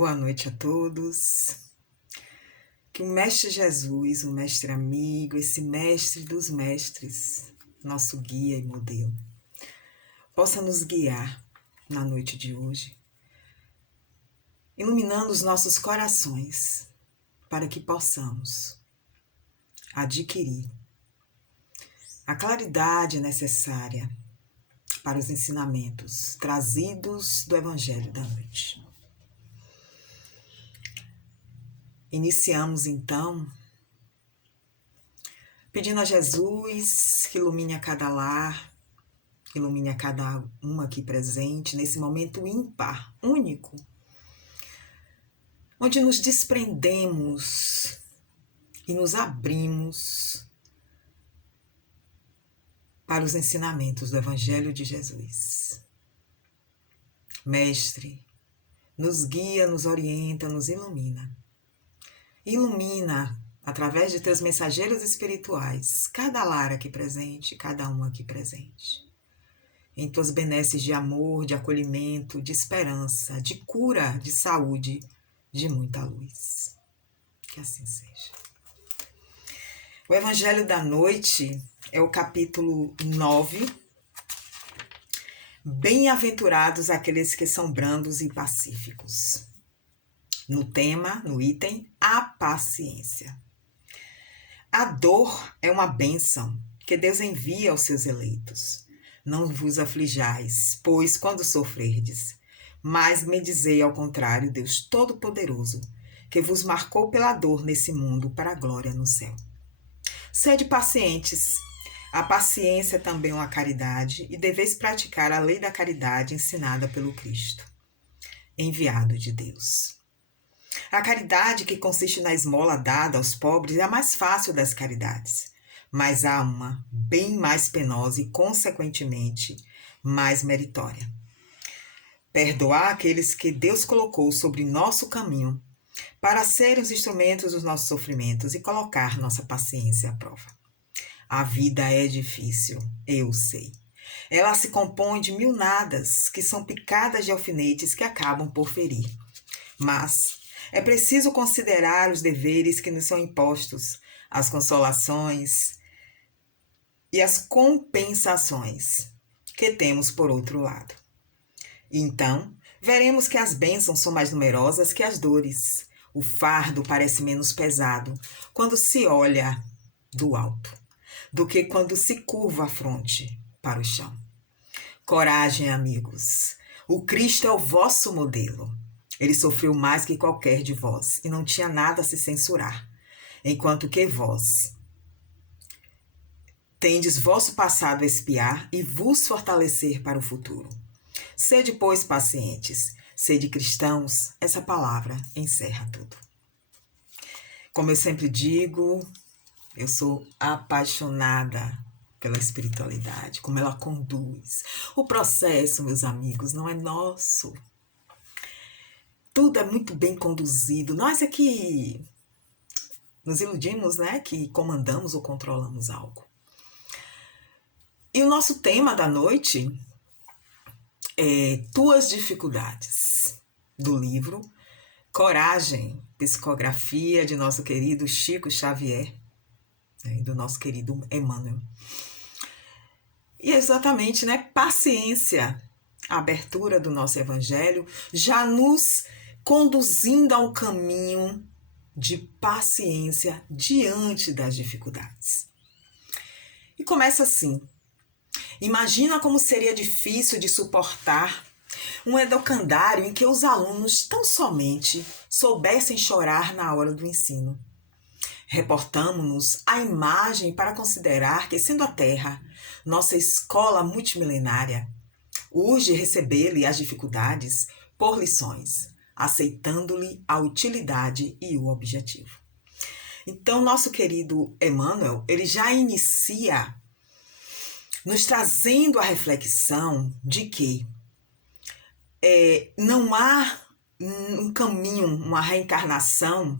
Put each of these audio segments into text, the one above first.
Boa noite a todos. Que o Mestre Jesus, o Mestre amigo, esse Mestre dos Mestres, nosso guia e modelo, possa nos guiar na noite de hoje, iluminando os nossos corações para que possamos adquirir a claridade necessária para os ensinamentos trazidos do Evangelho da noite. Iniciamos então pedindo a Jesus que ilumine a cada lar, ilumine a cada um aqui presente, nesse momento ímpar, único, onde nos desprendemos e nos abrimos para os ensinamentos do Evangelho de Jesus. Mestre, nos guia, nos orienta, nos ilumina. Ilumina, através de teus mensageiros espirituais, cada lar aqui presente, cada um aqui presente. Em tuas benesses de amor, de acolhimento, de esperança, de cura, de saúde, de muita luz. Que assim seja. O Evangelho da noite é o capítulo 9. Bem-aventurados aqueles que são brandos e pacíficos. No tema, no item, a paciência. A dor é uma bênção que Deus envia aos seus eleitos. Não vos aflijais, pois quando sofrerdes, mas me dizei ao contrário, Deus Todo-Poderoso, que vos marcou pela dor nesse mundo para a glória no céu. Sede pacientes. A paciência é também uma caridade e deveis praticar a lei da caridade ensinada pelo Cristo, enviado de Deus. A caridade, que consiste na esmola dada aos pobres, é a mais fácil das caridades, mas há uma bem mais penosa e, consequentemente, mais meritória. Perdoar aqueles que Deus colocou sobre nosso caminho para serem os instrumentos dos nossos sofrimentos e colocar nossa paciência à prova. A vida é difícil, eu sei. Ela se compõe de mil nadas, que são picadas de alfinetes que acabam por ferir. Mas é preciso considerar os deveres que nos são impostos, as consolações e as compensações que temos por outro lado. Então, veremos que as bênçãos são mais numerosas que as dores. O fardo parece menos pesado quando se olha do alto, do que quando se curva a fronte para o chão. Coragem, amigos. O Cristo é o vosso modelo. Ele sofreu mais que qualquer de vós e não tinha nada a se censurar, enquanto que vós tendes vosso passado a espiar e vos fortalecer para o futuro. Sede, pois, pacientes, sede cristãos, essa palavra encerra tudo. Como eu sempre digo, eu sou apaixonada pela espiritualidade, como ela conduz. O processo, meus amigos, não é nosso. Tudo é muito bem conduzido. Nós é que nos iludimos, né? Que comandamos ou controlamos algo. E o nosso tema da noite é Tuas Dificuldades, do livro Coragem, psicografia de nosso querido Chico Xavier, e do nosso querido Emmanuel. E exatamente, né? Paciência, a abertura do nosso evangelho, já nos conduzindo ao caminho de paciência diante das dificuldades. E começa assim. Imagina como seria difícil de suportar um educandário em que os alunos tão somente soubessem chorar na hora do ensino. Reportamo-nos à imagem para considerar que, sendo a Terra nossa escola multimilenária, urge receber-lhe as dificuldades por lições, aceitando-lhe a utilidade e o objetivo. Então, nosso querido Emmanuel, ele já inicia nos trazendo a reflexão de que não há um caminho, uma reencarnação,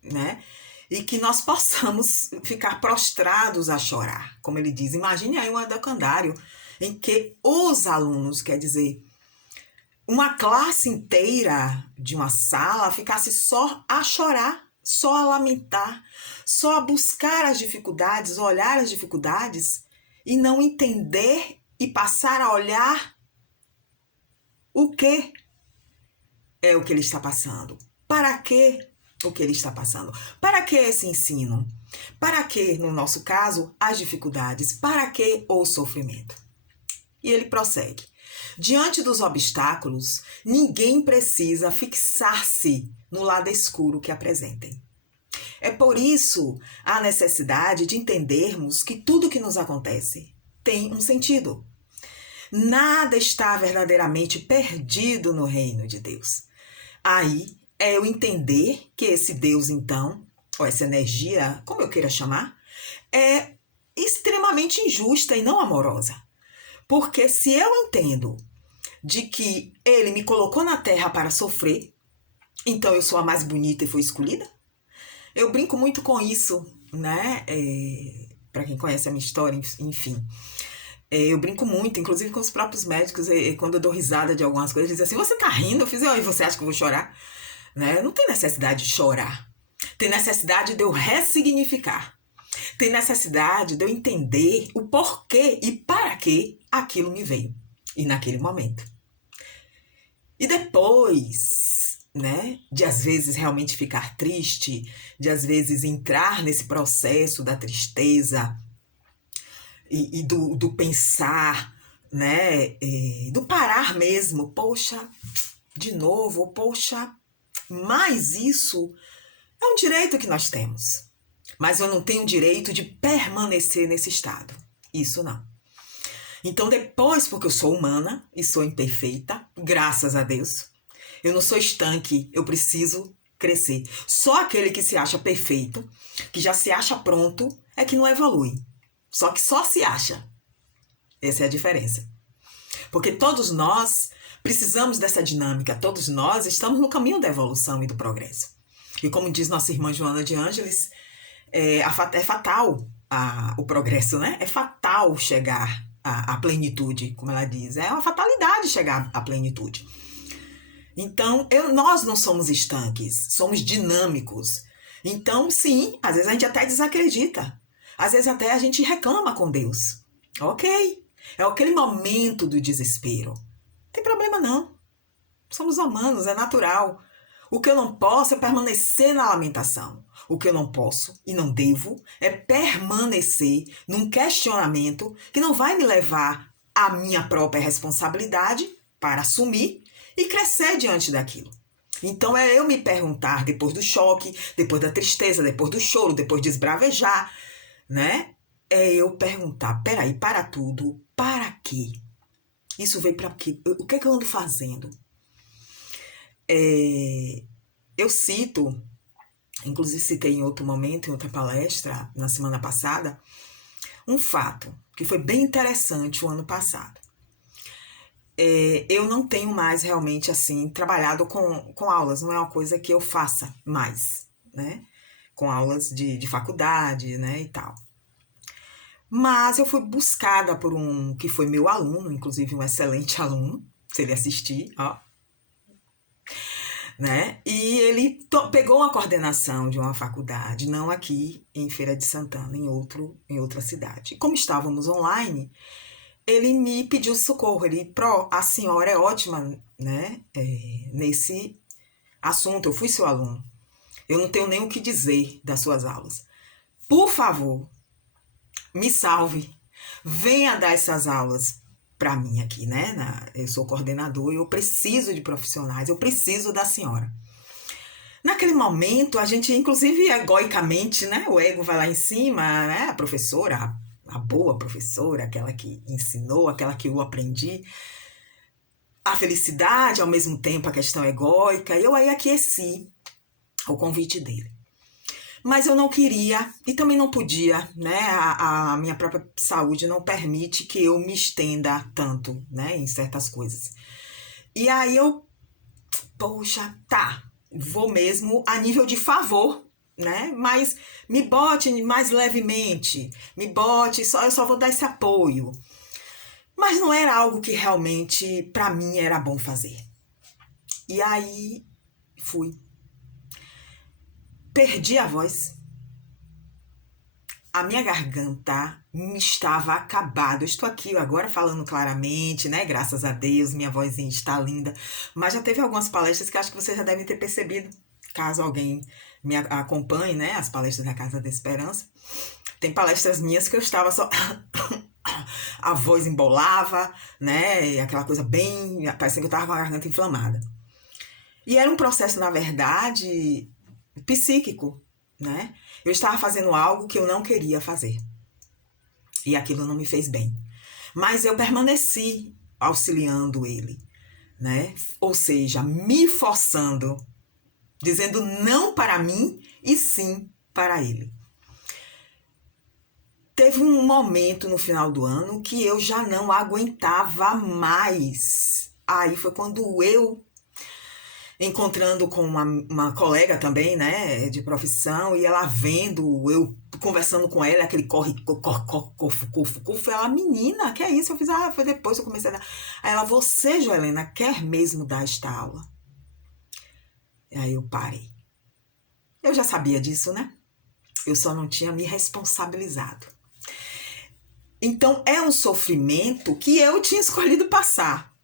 né? E que nós possamos ficar prostrados a chorar. Como ele diz, imagine aí um educandário em que os alunos, quer dizer, uma classe inteira de uma sala ficasse só a chorar, só a lamentar, só a buscar as dificuldades, olhar as dificuldades e não entender e passar a olhar o que é o que ele está passando. Para que o que ele está passando? Para que esse ensino? Para que, no nosso caso, as dificuldades? Para que o sofrimento? E ele prossegue. Diante dos obstáculos, ninguém precisa fixar-se no lado escuro que apresentem. É por isso a necessidade de entendermos que tudo que nos acontece tem um sentido. Nada está verdadeiramente perdido no reino de Deus. Aí é eu entender que esse Deus, então, ou essa energia, como eu queira chamar, é extremamente injusta e não amorosa. Porque se eu entendo de que ele me colocou na terra para sofrer, então eu sou a mais bonita e fui escolhida? Eu brinco muito com isso, né? Para quem conhece a minha história, enfim. Eu brinco muito, inclusive com os próprios médicos, quando eu dou risada de algumas coisas, eles dizem assim, você tá rindo? Eu fiz, e você acha que eu vou chorar? Né? Não tem necessidade de chorar. Tem necessidade de eu ressignificar. Tem necessidade de eu entender o porquê e para que aquilo me veio. E naquele momento. E depois, né, de às vezes realmente ficar triste, de às vezes entrar nesse processo da tristeza e do pensar, né, do parar mesmo, poxa, de novo, poxa, mas isso é um direito que nós temos. Mas eu não tenho o direito de permanecer nesse estado. Isso não. Então depois, porque eu sou humana e sou imperfeita, graças a Deus, eu não sou estanque, eu preciso crescer. Só aquele que se acha perfeito, que já se acha pronto, é que não evolui. Só que só se acha. Essa é a diferença. Porque todos nós precisamos dessa dinâmica, todos nós estamos no caminho da evolução e do progresso. E como diz nossa irmã Joana de Ângeles, é fatal o progresso, né? É fatal chegar à plenitude, como ela diz. É uma fatalidade chegar à plenitude. Então, nós não somos estanques, somos dinâmicos. Então, sim, às vezes a gente até desacredita. Às vezes até a gente reclama com Deus. Ok, é aquele momento do desespero. Não tem problema não. Somos humanos, é natural. O que eu não posso é permanecer na lamentação. O que eu não posso e não devo é permanecer num questionamento que não vai me levar à minha própria responsabilidade para assumir e crescer diante daquilo. Então é eu me perguntar depois do choque, depois da tristeza, depois do choro, depois de esbravejar, né? É eu perguntar, peraí, para tudo, para quê? Isso veio para quê? O que é que eu ando fazendo? Eu cito, inclusive citei em outro momento, em outra palestra, na semana passada, um fato que foi bem interessante o ano passado. Eu não tenho mais realmente assim trabalhado com aulas, não é uma coisa que eu faça mais, né? Com aulas de faculdade, né, e tal. Mas eu fui buscada por um que foi meu aluno, inclusive um excelente aluno, se ele assistir, ó. Né? E ele pegou uma coordenação de uma faculdade, não aqui em Feira de Santana, em outra cidade. E como estávamos online, ele me pediu socorro. Ele, a senhora é ótima, né? Nesse assunto, eu fui seu aluno. Eu não tenho nem o que dizer das suas aulas. Por favor, me salve. Venha dar essas aulas para mim aqui, né? Eu sou coordenador e eu preciso de profissionais, eu preciso da senhora. Naquele momento, a gente, inclusive, egoicamente, né? O ego vai lá em cima, né? A professora, a boa professora, aquela que ensinou, aquela que eu aprendi. A felicidade, ao mesmo tempo, a questão egóica. Eu aí aqueci o convite dele. Mas eu não queria e também não podia, né? A minha própria saúde não permite que eu me estenda tanto, né? Em certas coisas. E aí eu, poxa, tá, vou mesmo a nível de favor, né? Mas me bote mais levemente, me bote, eu só vou dar esse apoio. Mas não era algo que realmente, para mim, era bom fazer. E aí fui. Perdi a voz. A minha garganta estava acabada. Eu estou aqui agora falando claramente, né? Graças a Deus, minha vozinha está linda. Mas já teve algumas palestras que acho que vocês já devem ter percebido. Caso alguém me acompanhe, né? As palestras da Casa da Esperança. Tem palestras minhas que eu estava só... a voz embolava, né? E aquela coisa bem... Parecia que eu estava com a garganta inflamada. E era um processo, na verdade, psíquico, né? Eu estava fazendo algo que eu não queria fazer. E aquilo não me fez bem. Mas eu permaneci auxiliando ele, né? Ou seja, me forçando, dizendo não para mim e sim para ele. Teve um momento no final do ano que eu já não aguentava mais. Aí foi quando eu, encontrando com uma colega também, né, de profissão, e ela vendo, eu conversando com ela, aquele ela, menina, que é isso? Eu fiz, foi depois que eu comecei a dar. Aí ela, você, Joelena, quer mesmo dar esta aula? E aí eu parei. Eu já sabia disso, né? Eu só não tinha me responsabilizado. Então, é um sofrimento que eu tinha escolhido passar.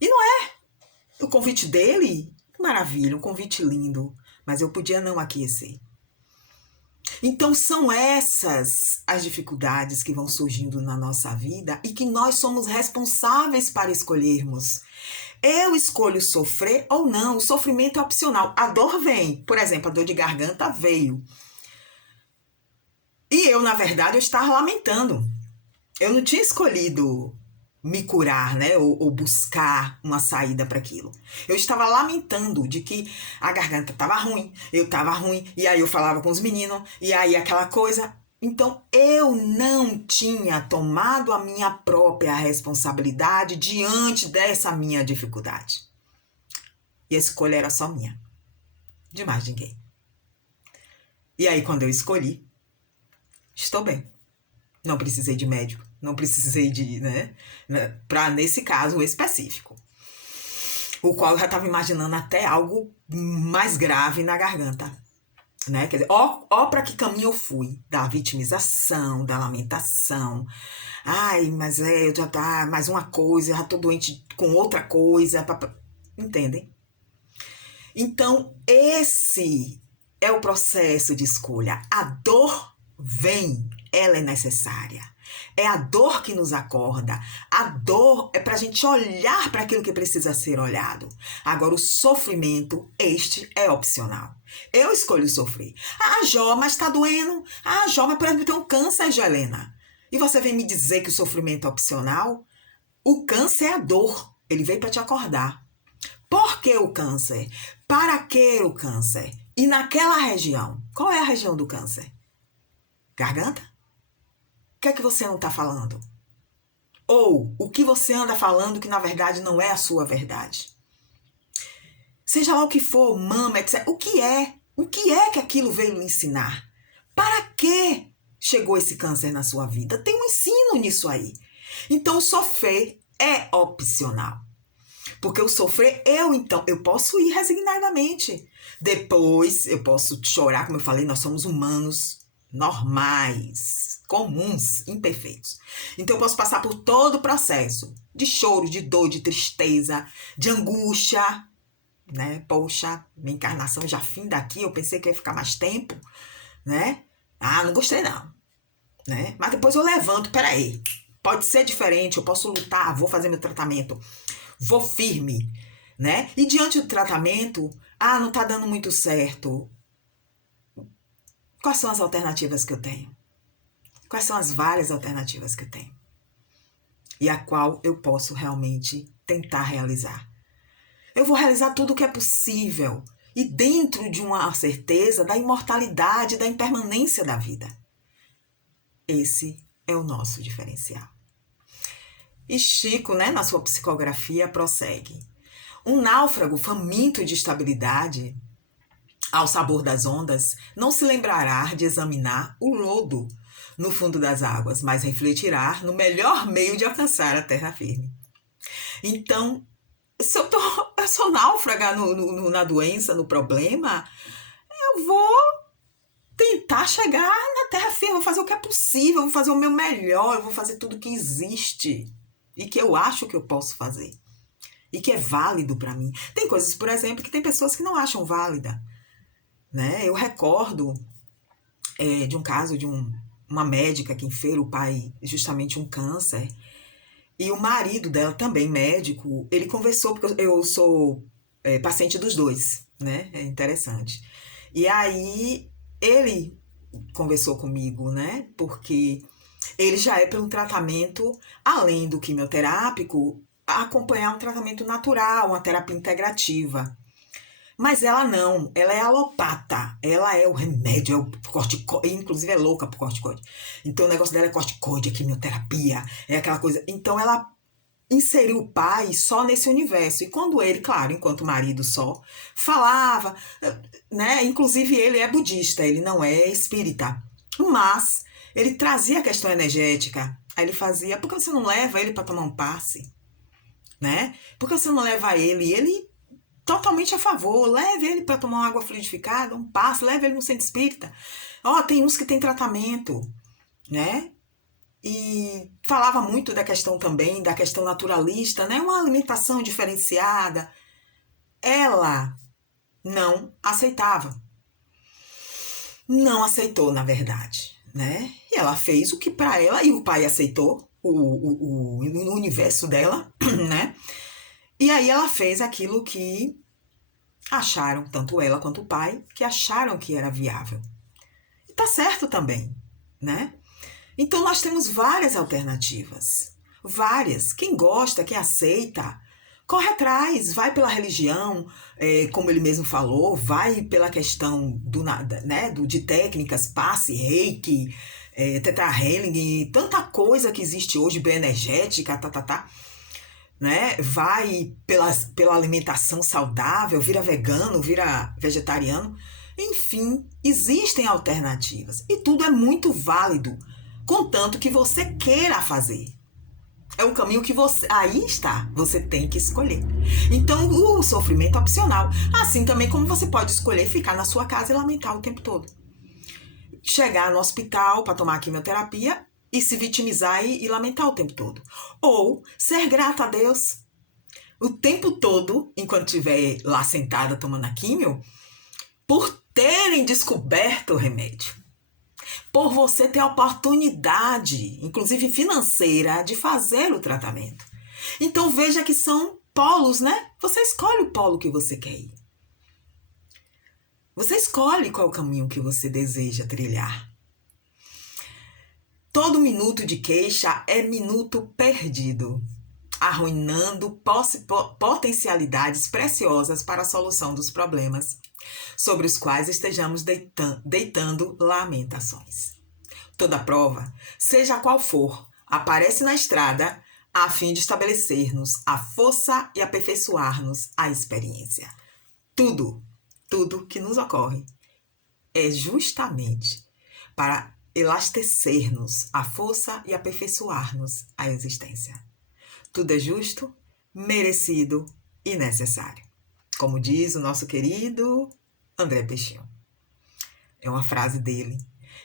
E não é o convite dele, maravilha, um convite lindo, mas eu podia não aquecer. Então são essas as dificuldades que vão surgindo na nossa vida e que nós somos responsáveis para escolhermos. Eu escolho sofrer ou não, o sofrimento é opcional. A dor vem, por exemplo, a dor de garganta veio. E eu, na verdade, eu estava lamentando. Eu não tinha escolhido me curar, né, ou buscar uma saída para aquilo. Eu estava lamentando de que a garganta estava ruim, eu estava ruim, e aí eu falava com os meninos, e aí aquela coisa. Então, eu não tinha tomado a minha própria responsabilidade diante dessa minha dificuldade. E a escolha era só minha, de mais ninguém. E aí, quando eu escolhi, estou bem. Não precisei de médico, não precisei de, né, para nesse caso específico. O qual eu já estava imaginando até algo mais grave na garganta, né? Quer dizer, ó para que caminho eu fui, da vitimização, da lamentação. Ai, mas eu já tá mais uma coisa, eu já tô doente com outra coisa, entendem? Então, esse é o processo de escolha. A dor vem, ela é necessária. É a dor que nos acorda. A dor é para a gente olhar para aquilo que precisa ser olhado. Agora, o sofrimento, este é opcional. Eu escolho sofrer. Ah, Jó, mas está doendo. Ah, Jó, mas por exemplo, tem um câncer, Joelena. E você vem me dizer que o sofrimento é opcional? O câncer é a dor. Ele veio para te acordar. Por que o câncer? Para que o câncer? E naquela região? Qual é a região do câncer? Garganta? O que é que você não está falando? Ou o que você anda falando que na verdade não é a sua verdade? Seja lá o que for, mama, etc. O que é? O que é que aquilo veio lhe ensinar? Para que chegou esse câncer na sua vida? Tem um ensino nisso aí. Então, sofrer é opcional. Porque o sofrer, eu posso ir resignadamente. Depois, eu posso chorar, como eu falei, nós somos humanos normais, comuns, imperfeitos. Então, eu posso passar por todo o processo de choro, de dor, de tristeza, de angústia, né? Poxa, minha encarnação já fim daqui, eu pensei que ia ficar mais tempo, né? Ah, não gostei não, né? Mas depois eu levanto, peraí, pode ser diferente, eu posso lutar, vou fazer meu tratamento, vou firme, né? E diante do tratamento, não tá dando muito certo. Quais são as alternativas que eu tenho? Quais são as várias alternativas que eu tenho? E a qual eu posso realmente tentar realizar? Eu vou realizar tudo o que é possível e dentro de uma certeza da imortalidade, da impermanência da vida. Esse é o nosso diferencial. E Chico, né, na sua psicografia, prossegue. Um náufrago faminto de estabilidade, ao sabor das ondas, não se lembrará de examinar o lodo no fundo das águas, mas refletirá no melhor meio de alcançar a terra firme. Então, se eu tô eu sou náufraga na doença, no problema, eu vou tentar chegar na terra firme, vou fazer o que é possível, vou fazer o meu melhor, eu vou fazer tudo que existe e que eu acho que eu posso fazer e que é válido para mim. Tem coisas, por exemplo, que tem pessoas que não acham válida, né? Eu recordo de um caso de uma médica que inferiu o pai justamente um câncer, e o marido dela, também médico, ele conversou, porque eu sou paciente dos dois, né? É interessante. E aí ele conversou comigo, né? Porque ele já é para um tratamento, além do quimioterápico, acompanhar um tratamento natural, uma terapia integrativa. Mas ela não, ela é alopata, ela é o remédio, é o corticoide, inclusive é louca por corticoide. Então o negócio dela é corticoide, é quimioterapia, é aquela coisa. Então ela inseriu o pai só nesse universo. E quando ele, claro, enquanto marido só, falava, né? Inclusive ele é budista, ele não é espírita. Mas ele trazia a questão energética. Aí ele fazia, por que você não leva ele para tomar um passe? Né? Por que você não leva ele? Ele totalmente a favor, leve ele para tomar uma água fluidificada, um passe, leve ele no centro espírita. Tem uns que tem tratamento, né? E falava muito da questão também, da questão naturalista, né? Uma alimentação diferenciada. Ela não aceitava. Não aceitou, na verdade, né? E ela fez o que para ela, e o pai aceitou, o universo dela, né? E aí ela fez aquilo que acharam, tanto ela quanto o pai, que acharam que era viável. E tá certo também, né? Então nós temos várias alternativas. Várias. Quem gosta, quem aceita, corre atrás, vai pela religião, como ele mesmo falou, vai pela questão de técnicas, passe, reiki, Theta Healing, tanta coisa que existe hoje, bioenergética, né? Vai pela alimentação saudável, vira vegano, vira vegetariano. Enfim, existem alternativas. E tudo é muito válido, contanto que você queira fazer. É um caminho que você... Aí está, você tem que escolher. Então, o sofrimento é opcional. Assim também como você pode escolher ficar na sua casa e lamentar o tempo todo. Chegar no hospital para tomar quimioterapia e se vitimizar e lamentar o tempo todo. Ou ser grata a Deus o tempo todo, enquanto estiver lá sentada tomando a químio, por terem descoberto o remédio. Por você ter a oportunidade, inclusive financeira, de fazer o tratamento. Então veja que são polos, né? Você escolhe o polo que você quer ir. Você escolhe qual é o caminho que você deseja trilhar. Todo minuto de queixa é minuto perdido, arruinando potencialidades preciosas para a solução dos problemas, sobre os quais estejamos deitando lamentações. Toda prova, seja qual for, aparece na estrada a fim de estabelecer-nos a força e aperfeiçoar-nos a experiência. Tudo que nos ocorre é justamente para elastecer-nos a força e aperfeiçoar-nos a existência. Tudo é justo, merecido e necessário. Como diz o nosso querido André Peixinho. É uma frase dele.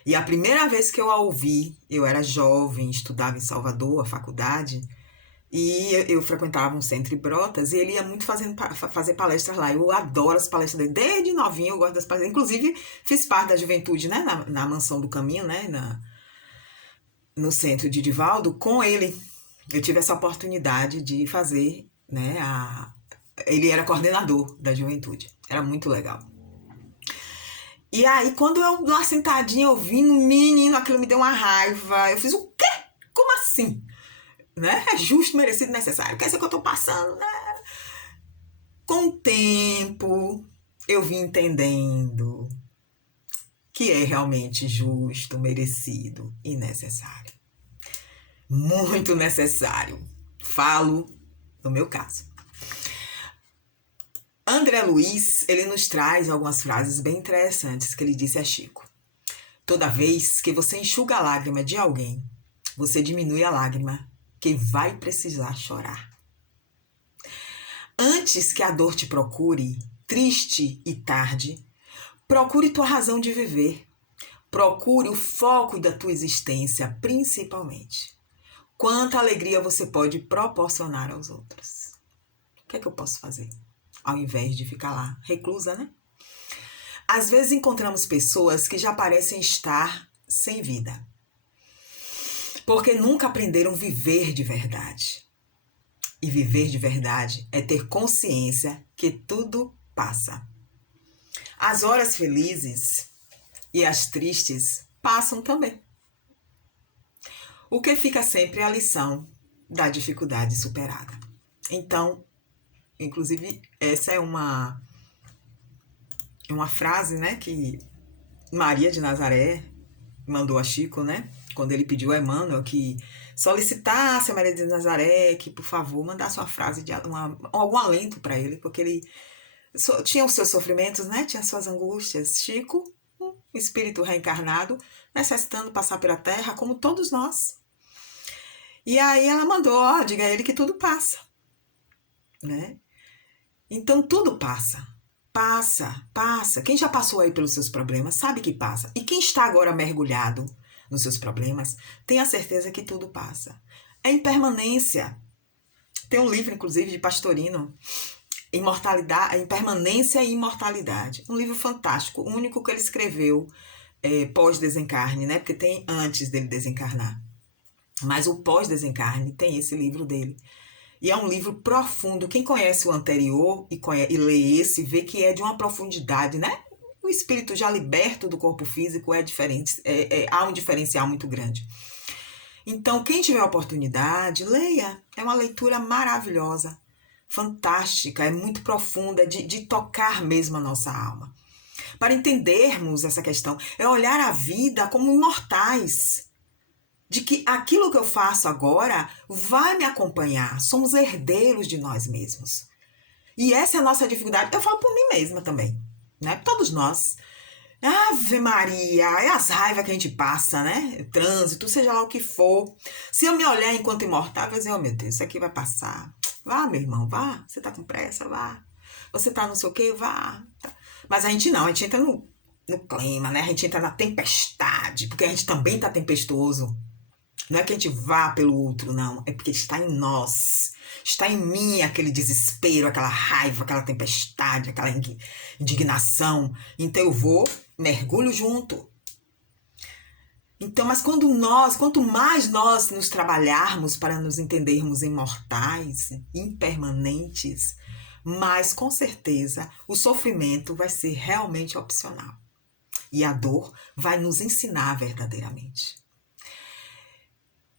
E a primeira vez que eu a ouvi, eu era jovem, estudava em Salvador, a faculdade, e eu frequentava um centro em Brotas, e ele ia muito fazer palestras lá. Eu adoro as palestras dele. Desde novinho eu gosto das palestras. Inclusive, fiz parte da juventude, né, na Mansão do Caminho, né, no centro de Divaldo, com ele. Eu tive essa oportunidade de fazer, né, ele era coordenador da juventude. Era muito legal. E aí, quando eu lá sentadinha ouvindo, menino, aquilo me deu uma raiva. Eu fiz, o quê? Como assim? Né? É justo, merecido, necessário. Quer dizer que eu tô passando, né? Com o tempo, eu vim entendendo que é realmente justo, merecido e necessário. Muito necessário. Falo no meu caso. André Luiz, ele nos traz algumas frases bem interessantes que ele disse a Chico. Toda vez que você enxuga a lágrima de alguém, você diminui a lágrima que vai precisar chorar. Antes que a dor te procure, triste e tarde, procure tua razão de viver. Procure o foco da tua existência, principalmente. Quanta alegria você pode proporcionar aos outros. O que é que eu posso fazer? Ao invés de ficar lá, reclusa, né? Às vezes encontramos pessoas que já parecem estar sem vida, porque nunca aprenderam a viver de verdade. E viver de verdade é ter consciência que tudo passa. As horas felizes e as tristes passam também. O que fica sempre é a lição da dificuldade superada. Então, inclusive, essa é uma frase, né, que Maria de Nazaré mandou a Chico, né, quando ele pediu a Emmanuel que solicitasse a Maria de Nazaré que, por favor, mandasse uma frase de algum alento para ele, porque ele tinha os seus sofrimentos, né, tinha suas angústias. Chico, um espírito reencarnado, necessitando passar pela Terra, como todos nós. E aí ela mandou, diga a ele que tudo passa, né? Então tudo passa. Passa. Quem já passou aí pelos seus problemas sabe que passa. E quem está agora mergulhado nos seus problemas, tenha certeza que tudo passa. É impermanência. Tem um livro, inclusive, de Pastorino, Impermanência e Imortalidade. Um livro fantástico, o único que ele escreveu pós-desencarne, né? Porque tem antes dele desencarnar. Mas o pós-desencarne tem esse livro dele. E é um livro profundo. Quem conhece o anterior e lê esse, vê que é de uma profundidade, né? O espírito já liberto do corpo físico é diferente, há um diferencial muito grande. Então, quem tiver a oportunidade, leia. É uma leitura maravilhosa, fantástica, é muito profunda, de tocar mesmo a nossa alma. Para entendermos essa questão, é olhar a vida como imortais. De que aquilo que eu faço agora vai me acompanhar. Somos herdeiros de nós mesmos. E essa é a nossa dificuldade. Eu falo por mim mesma também, né? Todos nós. Ave Maria, é as raivas que a gente passa, né? Trânsito, seja lá o que for. Se eu me olhar enquanto imortal, eu vou dizer, oh meu Deus, isso aqui vai passar. Vá, meu irmão, vá. Você tá com pressa, vá. Você tá não sei o quê, vá. Mas a gente não, a gente entra no clima, né? A gente entra na tempestade, porque a gente também tá tempestuoso. Não é que a gente vá pelo outro, não. É porque está em nós. Está em mim aquele desespero, aquela raiva, aquela tempestade, aquela indignação. Então eu vou, mergulho junto. Então, mas quanto mais nós nos trabalharmos para nos entendermos imortais, impermanentes, mais com certeza o sofrimento vai ser realmente opcional. E a dor vai nos ensinar verdadeiramente.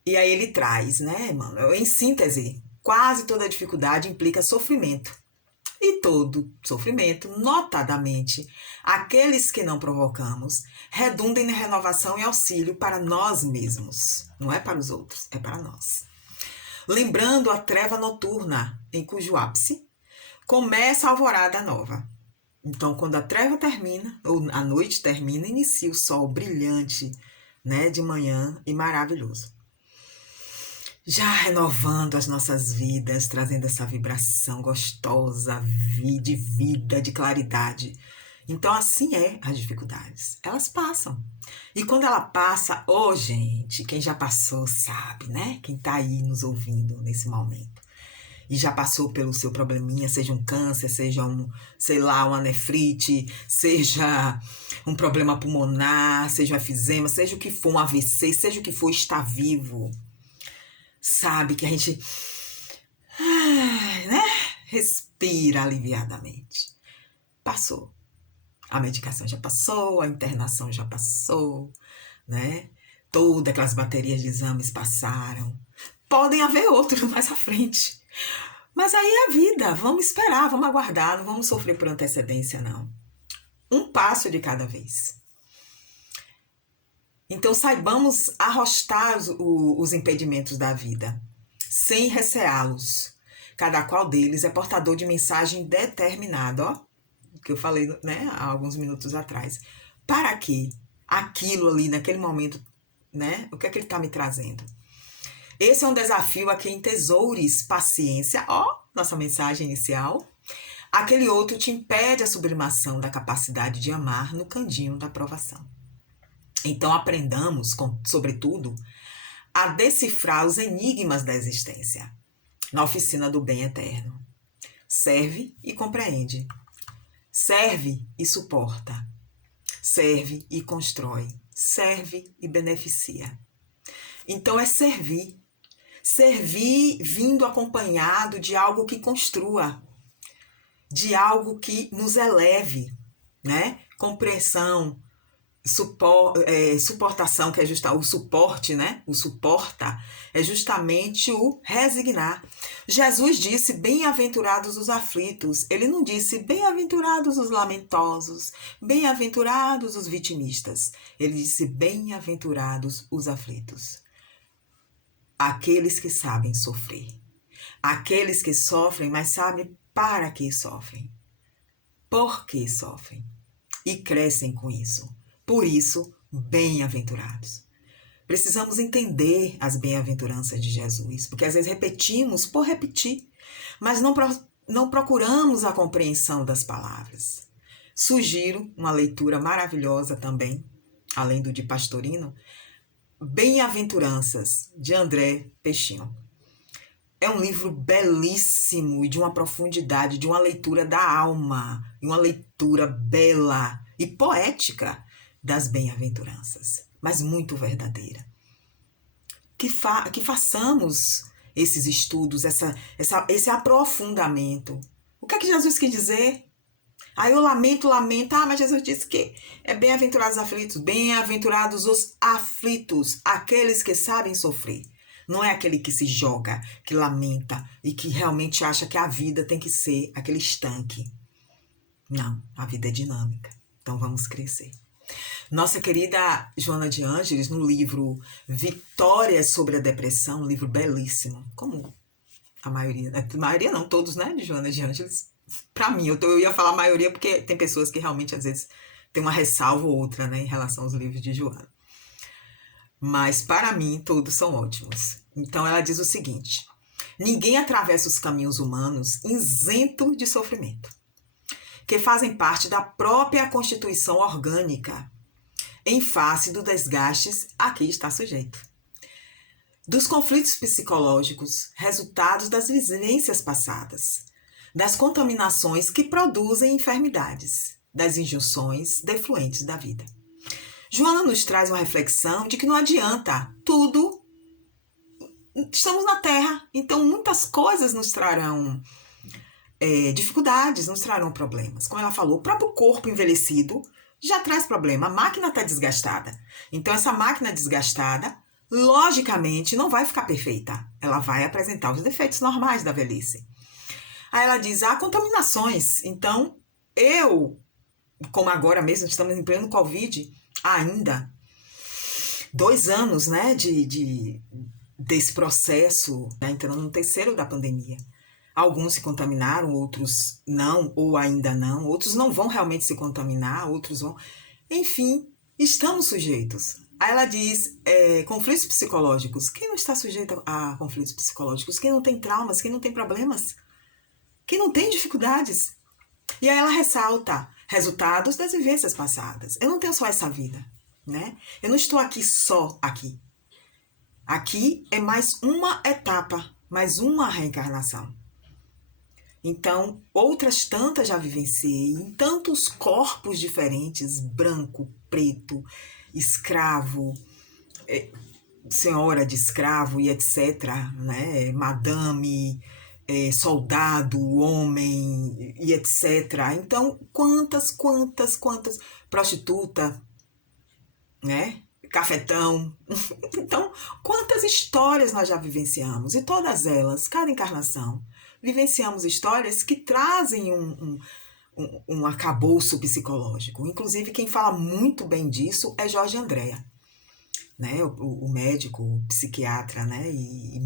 E aí ele traz, né, mano? Em síntese, quase toda dificuldade implica sofrimento. E todo sofrimento, notadamente, aqueles que não provocamos, redundam na renovação e auxílio para nós mesmos. Não é para os outros, é para nós. Lembrando a treva noturna, em cujo ápice começa a alvorada nova. Então, quando a treva termina, ou a noite termina, inicia o sol brilhante, né, de manhã e maravilhoso. Já renovando as nossas vidas, trazendo essa vibração gostosa de vida, de claridade. Então, assim é as dificuldades. Elas passam. E quando ela passa, gente, quem já passou sabe, né? Quem tá aí nos ouvindo nesse momento. E já passou pelo seu probleminha, seja um câncer, seja uma nefrite, seja um problema pulmonar, seja um efizema, seja o que for, um AVC, seja o que for, está vivo. Sabe que a gente, né, respira aliviadamente. Passou. A medicação já passou, a internação já passou, né? Todas aquelas baterias de exames passaram. Podem haver outros mais à frente. Mas aí é a vida. Vamos esperar, vamos aguardar. Não vamos sofrer por antecedência, não. Um passo de cada vez. Então, saibamos arrostar os impedimentos da vida, sem receá-los. Cada qual deles é portador de mensagem determinada, ó, que eu falei, né, há alguns minutos atrás. Para quê? Aquilo ali, naquele momento, né? O que é que ele está me trazendo? Esse é um desafio a quem tesoures paciência, nossa mensagem inicial. Aquele outro te impede a sublimação da capacidade de amar no candinho da provação. Então aprendamos, sobretudo, a decifrar os enigmas da existência na oficina do bem eterno. Serve e compreende. Serve e suporta. Serve e constrói. Serve e beneficia. Então é servir. Servir vindo acompanhado de algo que construa, de algo que nos eleve, né? Compreensão, suportação, que é o suporte, né? O suporta é justamente o resignar. Jesus disse, bem-aventurados os aflitos. Ele não disse, bem-aventurados os lamentosos, bem-aventurados os vitimistas. Ele disse, bem-aventurados os aflitos. Aqueles que sabem sofrer. Aqueles que sofrem, mas sabem para que sofrem. Por que sofrem. E crescem com isso. Por isso, bem-aventurados. Precisamos entender as bem-aventuranças de Jesus, porque às vezes repetimos por repetir, mas não procuramos a compreensão das palavras. Sugiro uma leitura maravilhosa também, além do de Pastorino, Bem-aventuranças, de André Peixinho. É um livro belíssimo e de uma profundidade, de uma leitura da alma, e uma leitura bela e poética das bem-aventuranças, mas muito verdadeira. Que façamos esses estudos, esse aprofundamento. O que é que Jesus quis dizer? Aí eu lamento, mas Jesus disse que é bem-aventurados os aflitos. Bem-aventurados os aflitos, aqueles que sabem sofrer. Não é aquele que se joga, que lamenta e que realmente acha que a vida tem que ser aquele estanque. Não, a vida é dinâmica. Então vamos crescer. Nossa querida Joana de Ângeles, no livro Vitórias sobre a Depressão, um livro belíssimo, como a maioria não, todos, né, de Joana de Ângeles. Para mim, eu ia falar a maioria porque tem pessoas que realmente às vezes tem uma ressalva ou outra, né, em relação aos livros de Joana. Mas para mim todos são ótimos. Então ela diz o seguinte: ninguém atravessa os caminhos humanos isento de sofrimento, que fazem parte da própria constituição orgânica, em face dos desgastes a que está sujeito. Dos conflitos psicológicos, resultados das vivências passadas, das contaminações que produzem enfermidades, das injunções defluentes da vida. Joana nos traz uma reflexão de que não adianta, tudo, estamos na Terra, então muitas coisas nos trarão dificuldades, nos trarão problemas. Como ela falou, o próprio corpo envelhecido já traz problema, a máquina está desgastada. Então essa máquina desgastada, logicamente, não vai ficar perfeita, ela vai apresentar os defeitos normais da velhice. Aí ela diz, há contaminações, então como agora mesmo estamos em pleno Covid, ainda 2 anos, né, desse processo, tá entrando no 3º da pandemia. Alguns se contaminaram, outros não, ou ainda não. Outros não vão realmente se contaminar, outros vão. Enfim, estamos sujeitos. Aí ela diz, conflitos psicológicos. Quem não está sujeito a conflitos psicológicos? Quem não tem traumas? Quem não tem problemas? Quem não tem dificuldades? E aí ela ressalta resultados das vivências passadas. Eu não tenho só essa vida, né? Eu não estou aqui só aqui. Aqui é mais uma etapa, mais uma reencarnação. Então, outras tantas já vivenciei, em tantos corpos diferentes, branco, preto, escravo, senhora de escravo e etc., né? Madame, soldado, homem e etc. Então, quantas, prostituta, né? Cafetão. Então, quantas histórias nós já vivenciamos, e todas elas, cada encarnação, vivenciamos histórias que trazem um arcabouço psicológico. Inclusive, quem fala muito bem disso é Jorge Andréa, né? O médico, o psiquiatra, né? E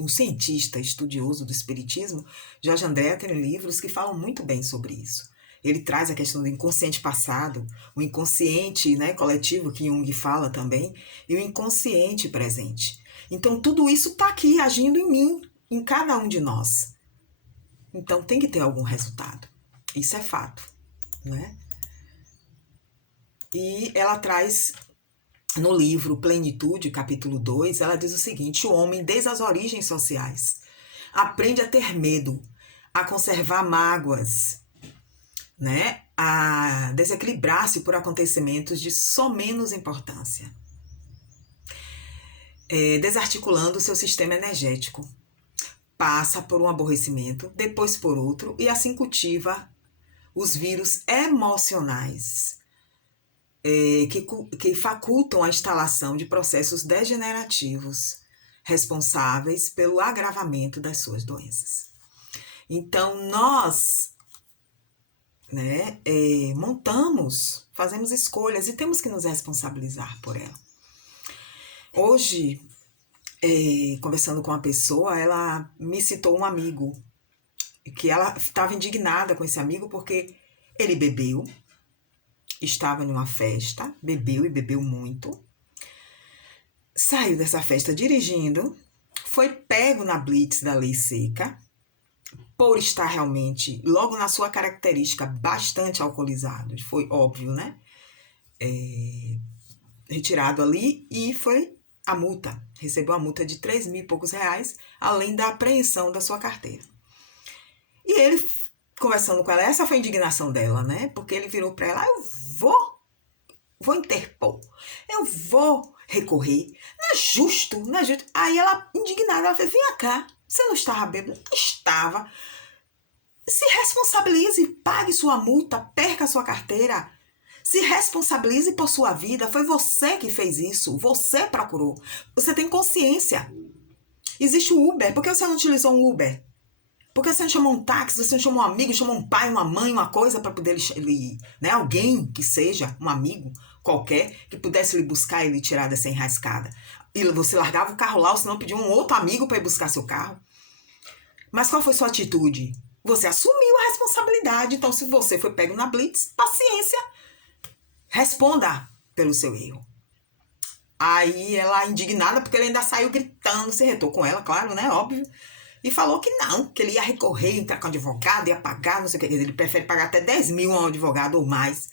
um cientista estudioso do espiritismo. Jorge Andréa tem livros que falam muito bem sobre isso. Ele traz a questão do inconsciente passado, o inconsciente, né, coletivo, que Jung fala também, e o inconsciente presente. Então, tudo isso está aqui agindo em mim, em cada um de nós. Então, tem que ter algum resultado. Isso é fato, né? E ela traz, no livro Plenitude, capítulo 2, ela diz o seguinte: o homem, desde as origens sociais, aprende a ter medo, a conservar mágoas, né? A desequilibrar-se por acontecimentos de só menos importância, desarticulando o seu sistema energético. Passa por um aborrecimento, depois por outro, e assim cultiva os vírus emocionais que facultam a instalação de processos degenerativos responsáveis pelo agravamento das suas doenças. Então, nós, né, fazemos escolhas e temos que nos responsabilizar por ela. Hoje, conversando com uma pessoa, ela me citou um amigo, que ela estava indignada com esse amigo porque ele bebeu, estava numa festa, bebeu e bebeu muito, saiu dessa festa dirigindo, foi pego na blitz da lei seca, por estar realmente, logo na sua característica, bastante alcoolizado, foi óbvio, né? Retirado ali e foi a multa, recebeu a multa de 3 mil e poucos reais, além da apreensão da sua carteira. E ele, conversando com ela, essa foi a indignação dela, né? Porque ele virou para ela: eu vou interpor, eu vou recorrer, não é justo, não é justo. Aí ela, indignada, ela fez: vem cá, você não estava bêbado? Não estava. Se responsabilize, pague sua multa, perca sua carteira. Se responsabilize por sua vida, foi você que fez isso, você procurou. Você tem consciência. Existe o Uber, por que você não utilizou um Uber? Por que você não chamou um táxi, você não chamou um amigo, chamou um pai, uma mãe, uma coisa para poder né, alguém que seja, um amigo qualquer, que pudesse lhe buscar e lhe tirar dessa enrascada. E você largava o carro lá, ou senão pedia um outro amigo para ir buscar seu carro. Mas qual foi sua atitude? Você assumiu a responsabilidade. Então, se você foi pego na blitz, paciência. Responda pelo seu erro. Aí ela, indignada, porque ele ainda saiu gritando, se retou com ela, claro, né? Óbvio. E falou que não, que ele ia recorrer, entrar com o advogado, ia pagar, não sei o que. Ele prefere pagar até 10 mil a um advogado ou mais,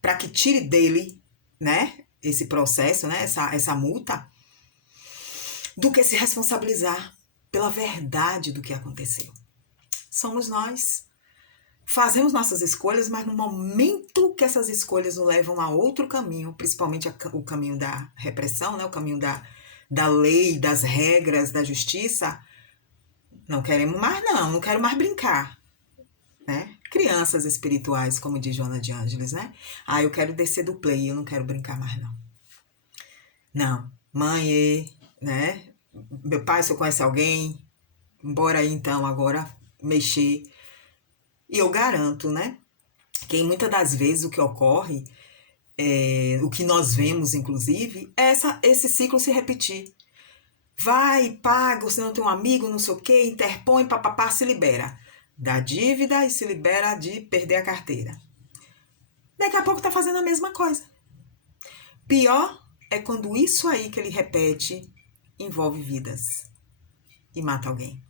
para que tire dele, né, esse processo, né, essa multa, do que se responsabilizar pela verdade do que aconteceu. Somos nós. Fazemos nossas escolhas, mas no momento que essas escolhas nos levam a outro caminho, principalmente o caminho da repressão, né, o caminho da lei, das regras, da justiça, não queremos mais, não quero mais brincar, né? Crianças espirituais, como diz Joana de Ângeles, né? Eu quero descer do play, eu não quero brincar mais, não. Não, mãe, né? Meu pai, se eu conhece alguém, bora aí então agora mexer. E eu garanto, né? Que muitas das vezes o que ocorre, o que nós vemos, inclusive, é esse ciclo se repetir. Vai, paga, você não tem um amigo, não sei o quê, interpõe, papapá, se libera da dívida e se libera de perder a carteira. Daqui a pouco tá fazendo a mesma coisa. Pior é quando isso aí que ele repete envolve vidas e mata alguém.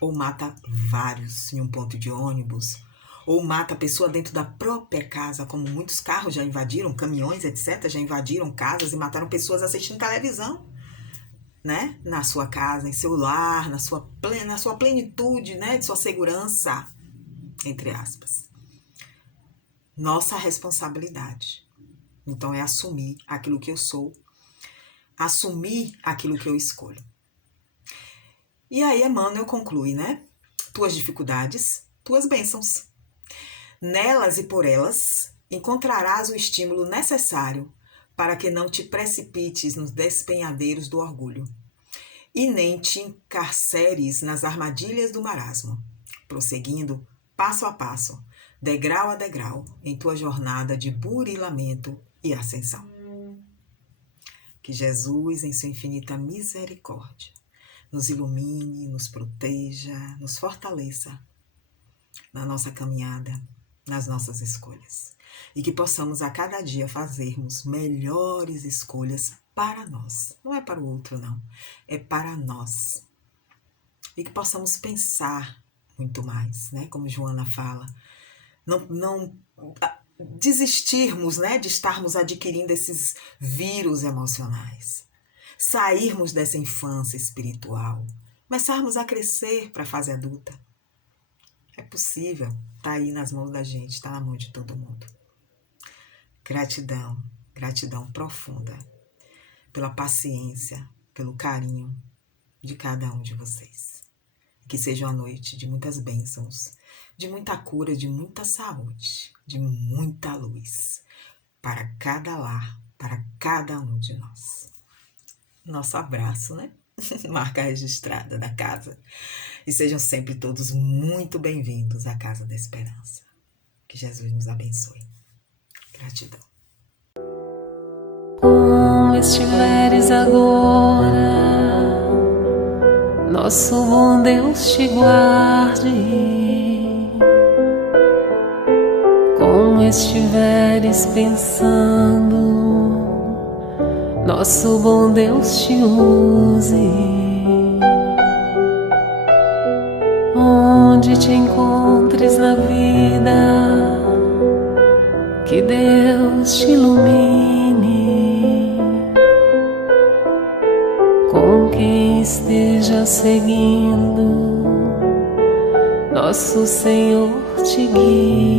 Ou mata vários em um ponto de ônibus, ou mata a pessoa dentro da própria casa, como muitos carros já invadiram, caminhões, etc., já invadiram casas e mataram pessoas assistindo televisão, né? Na sua casa, em seu lar, na sua plenitude, né? De sua segurança, entre aspas. Nossa responsabilidade. Então, é assumir aquilo que eu sou, assumir aquilo que eu escolho. E aí, Emmanuel conclui, né? Tuas dificuldades, tuas bênçãos. Nelas e por elas, encontrarás o estímulo necessário para que não te precipites nos despenhadeiros do orgulho e nem te encarceres nas armadilhas do marasmo, prosseguindo passo a passo, degrau a degrau, em tua jornada de burilamento e ascensão. Que Jesus, em sua infinita misericórdia, nos ilumine, nos proteja, nos fortaleça na nossa caminhada, nas nossas escolhas. E que possamos a cada dia fazermos melhores escolhas para nós. Não é para o outro, não. É para nós. E que possamos pensar muito mais, né? Como Joana fala. Não desistirmos, né, de estarmos adquirindo esses vírus emocionais. Sairmos dessa infância espiritual. Começarmos a crescer para a fase adulta. É possível. Está aí nas mãos da gente, está na mão de todo mundo. Gratidão, gratidão profunda pela paciência, pelo carinho de cada um de vocês. Que seja uma noite de muitas bênçãos, de muita cura, de muita saúde, de muita luz para cada lar, para cada um de nós. Nosso abraço, né? Marca registrada da casa. E sejam sempre todos muito bem-vindos à Casa da Esperança. Que Jesus nos abençoe. Gratidão. Como estiveres agora, nosso bom Deus te guarde. Como estiveres pensando, nosso bom Deus te use. Onde te encontres na vida, que Deus te ilumine. Com quem esteja seguindo, nosso Senhor te guie.